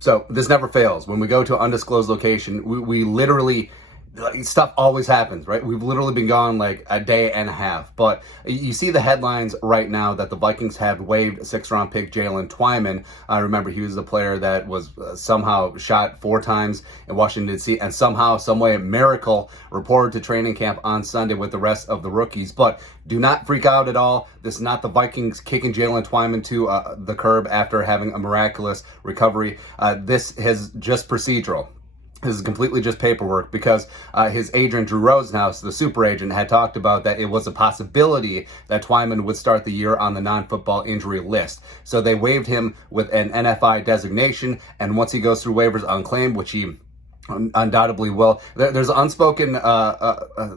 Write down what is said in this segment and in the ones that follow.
So this never fails. When we go to an undisclosed location, we literally, stuff always happens, right? We've literally been gone like a day and a half. But you see the headlines right now that the Vikings have waived 6th-round pick Jaylen Twyman. Remember, he was the player that was somehow shot 4 times in Washington, D.C., and somehow, some way, a miracle reported to training camp on Sunday with the rest of the rookies. But do not freak out at all. This is not the Vikings kicking Jaylen Twyman to the curb after having a miraculous recovery. This is just procedural. This is completely just paperwork because his agent, Drew Rosenhaus, the super agent, had talked about that it was a possibility that Twyman would start the year on the non-football injury list. So they waived him with an NFI designation, and once he goes through waivers unclaimed, which he undoubtedly will, there's unspoken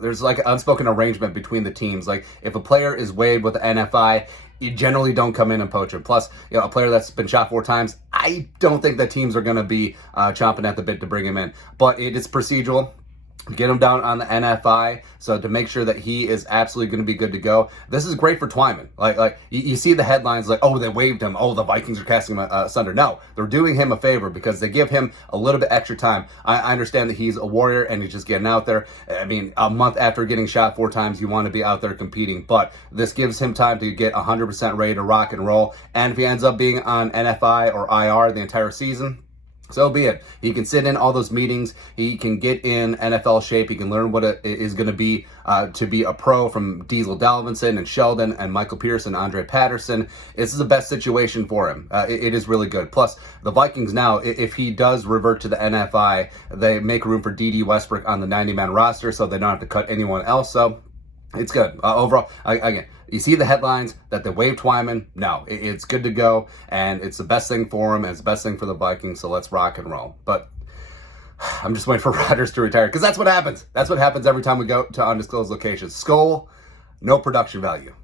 there's like an unspoken arrangement between the teams. Like, if a player is waived with the NFI, you generally don't come in and poach him. Plus, a player that's been shot 4 times, I don't think that teams are going to be chomping at the bit to bring him in. But it is procedural. Get him down on the NFI, so to make sure that he is absolutely going to be good to go. This is great for Twyman. Like you see the headlines like, oh, they waived him. Oh, the Vikings are casting him asunder. No, they're doing him a favor because they give him a little bit extra time. I understand that he's a warrior and he's just getting out there. I mean, a month after getting shot 4 times, you want to be out there competing. But this gives him time to get 100% ready to rock and roll. And if he ends up being on NFI or IR the entire season, so be it. He can sit in all those meetings. He can get in NFL shape. He can learn what it is going to be a pro from Diesel Dalvinson and Sheldon and Michael Pierce and Andre Patterson. This is the best situation for him. It is really good. Plus, the Vikings now, if he does revert to the NFI, they make room for D.D. Westbrook on the 90-man roster, so they don't have to cut anyone else. So it's good. Overall, again, you see the headlines that they waived Twyman. No, it's good to go, and it's the best thing for him, and it's the best thing for the Vikings, so let's rock and roll. But I'm just waiting for Rodgers to retire, because that's what happens. That's what happens every time we go to undisclosed locations. Skull, no production value.